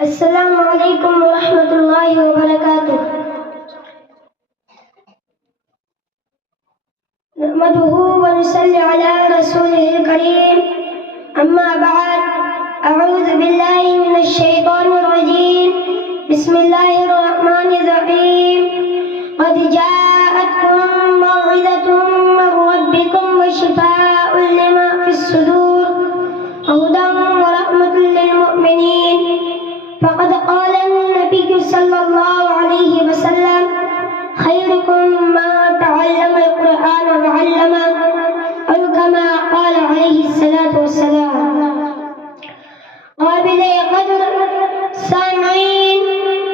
السلام علیکم ورحمۃ اللہ وبرکاتہ۔ نحمده ونصلي على رسوله الكريم، اما بعد، اعوذ باللہ من الشیطان الرجیم، بسم اللہ الرحمن الرحیم۔ قد جاءتكم موعظة من ربكم وشفاء لما في الصدور وهدى ورحمة للمؤمنين۔ فقد قال النبي صلى الله عليه وسلم: خيركم من تعلم القرآن وعلمه، أو كما قال عليه الصلاة والسلام۔ قابل قدر سامعین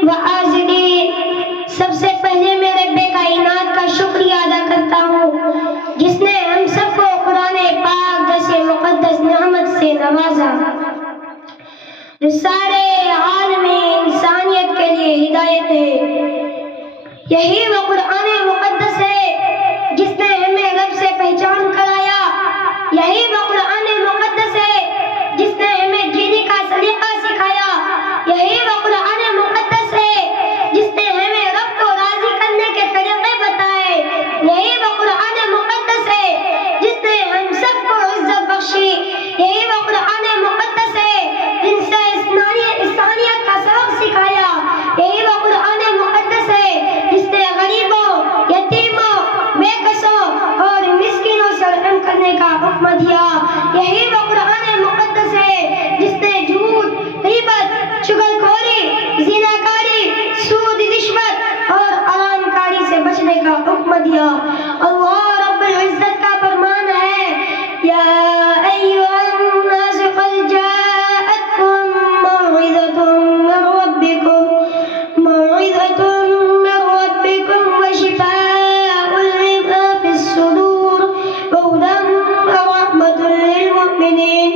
و حاضرین، سب سے پہلے میں رب کائنات کا شکریہ ادا کرتا ہوں جس نے ہم سب کو قرآن پاک جیسے مقدس نعمت سے نوازا، جو سارے عالم انسانیت کے لیے ہدایت ہے۔ یہی وہ قرآن مقدس ہے جس نے ہمیں رب سے پہچان کرایا۔ یہی وہ قرآن مقدس ہے جس نے ہمیں جینے کا سلیقہ سکھایا۔ یہی وہ قرآن مقدس ہے جس نے ہمیں رب کو راضی کرنے کے طریقے بتائے۔ یہی وہ قرآن مقدس ہے جس نے ہم سب کو عزت بخشی۔ یہی وہ قرآن مقدس ہے جن سے انسانیت کا سبق سکھایا۔ یہی وہ قرآن مقدس ہے جس نے غریبوں، یتیموں، بے کسوں اور مسکینوں سے رحم کرنے کا حکم دیا۔ یہی وہ قرآن مقدس ہے جس نے جھوٹ، غیبت، چغلخوری، زناکاری، سود، رشوت اور حرام کاری سے بچنے کا حکم دیا۔ اللہ رب العزت کا فرمان ہے: یا ایھا الناس قد جاءتکم موعظۃ من ربکم وشفاء لما فی الصدور وہدی ورحمۃ للمؤمنین۔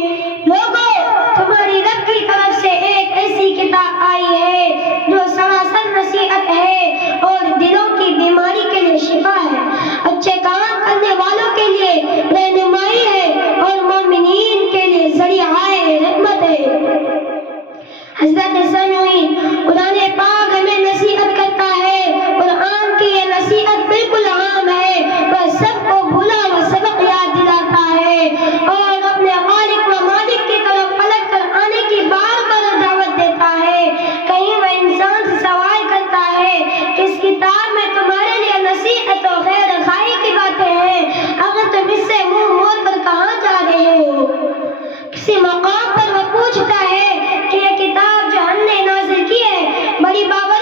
لوگوں، تمہاری رب کی طرف سے ایک ایسی کتاب آئی ہے جو سراسر نصیحت ہے اور دلوں کی بیماری کے لیے شفا ہے، اچھے کام کرنے والوں کے لیے رہنمائی ہے اور مومنین کے لیے ذریعہ رحمت ہے۔ حضرت سامعین، قرآن پاک ہمیں نصیحت کرتا ہے۔ قرآن کی یہ نصیحت بالکل عام ہے، وہ سب کو بھولا ہوا سبق یاد دلاتا ہے اور اپنے خالق و مالک کی طرف پلٹ کر آنے کی بار بار دعوت دیتا ہے۔ کہیں وہ انسان سے سوال کرتا ہے کہ اس کتاب میں تمہارے لیے نصیحت و خیر خواہی کی باتیں ہیں، اگر تم اس سے منہ موڑ کر کہاں جا رہے ہو؟ کسی مقام پر وہ پوچھتا ہے کہ یہ کتاب جو ہم نے نازل کی ہے بڑی بابا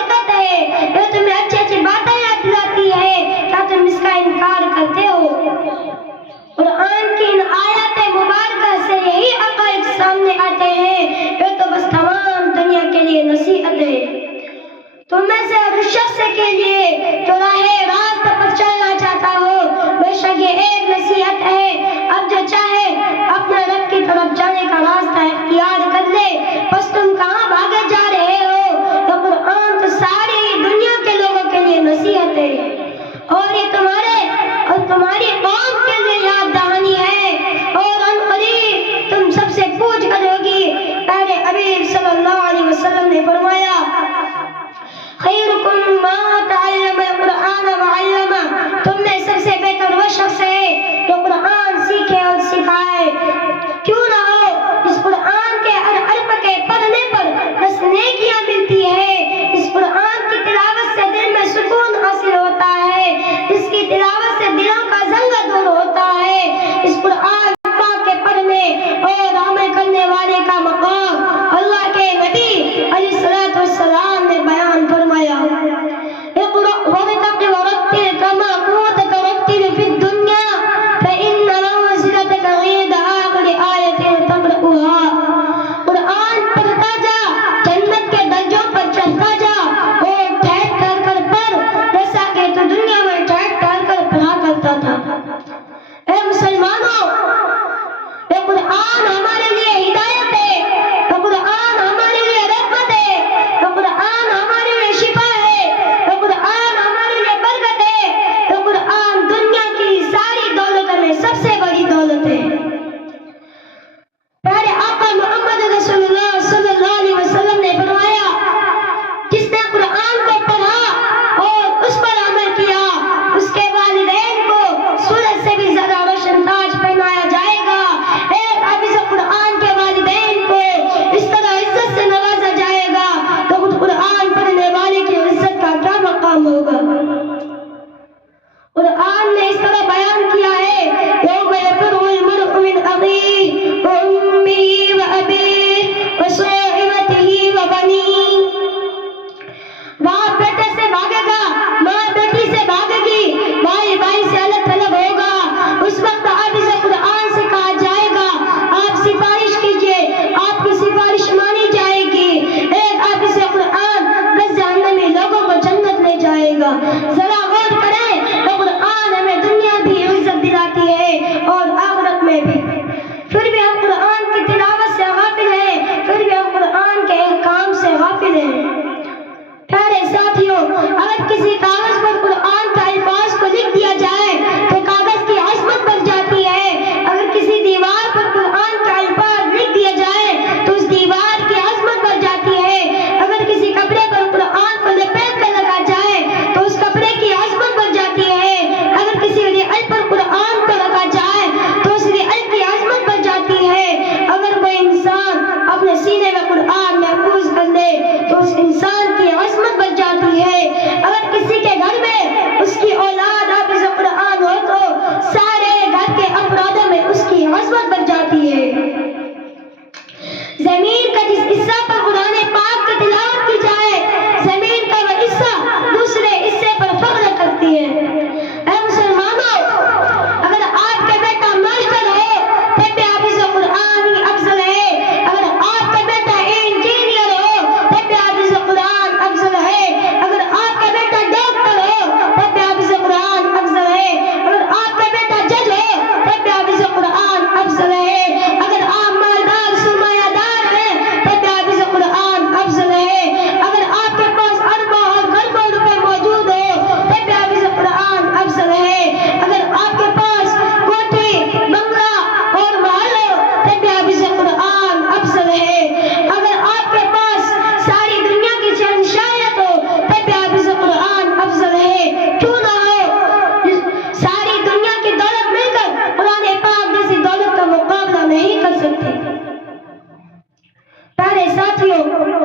بھائیوں،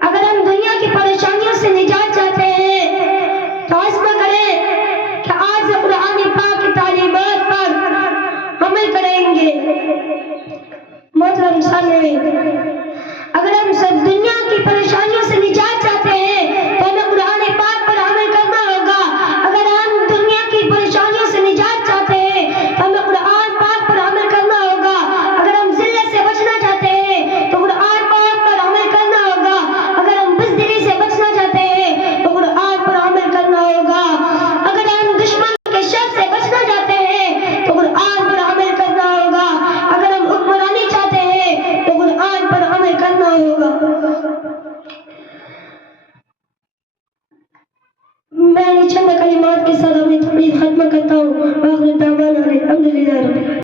اگر ہم دنیا کی پریشانیوں سے نجات چاہتے ہیں تو عزم کریں کہ آج قرآن پاک کی تعلیمات پر عمل کریں گے۔ محترم سامعین، اگر ہم سب دنیا کی پریشانیوں سے نجات چاہتے ہیں تو ہمیں قرآن پاک پر عمل کرنا ہوگا۔ اگر ہم دنیا کی پریشانیوں سے نجات چاہتے ہیں تو ہمیں قرآن پاک پر عمل کرنا ہوگا۔ اگر ہم ذلت سے بچنا چاہتے ہیں تو قرآن پاک پر عمل کرنا ہوگا۔ اگر ہم بزدلی سے بچنا چاہتے ہیں تو قرآن پر عمل کرنا ہوگا۔ اگر ہم دشمن کے شر سے بچنا چاہتے ہیں تو قرآن پر عمل کرنا ہوگا۔ اگر ہم حکمرانی چاہتے ہیں تو قرآن پر عمل کرنا ہوگا۔ میں چند کلمات کے ساتھ اپنی تقریر ختم کرتا ہوں۔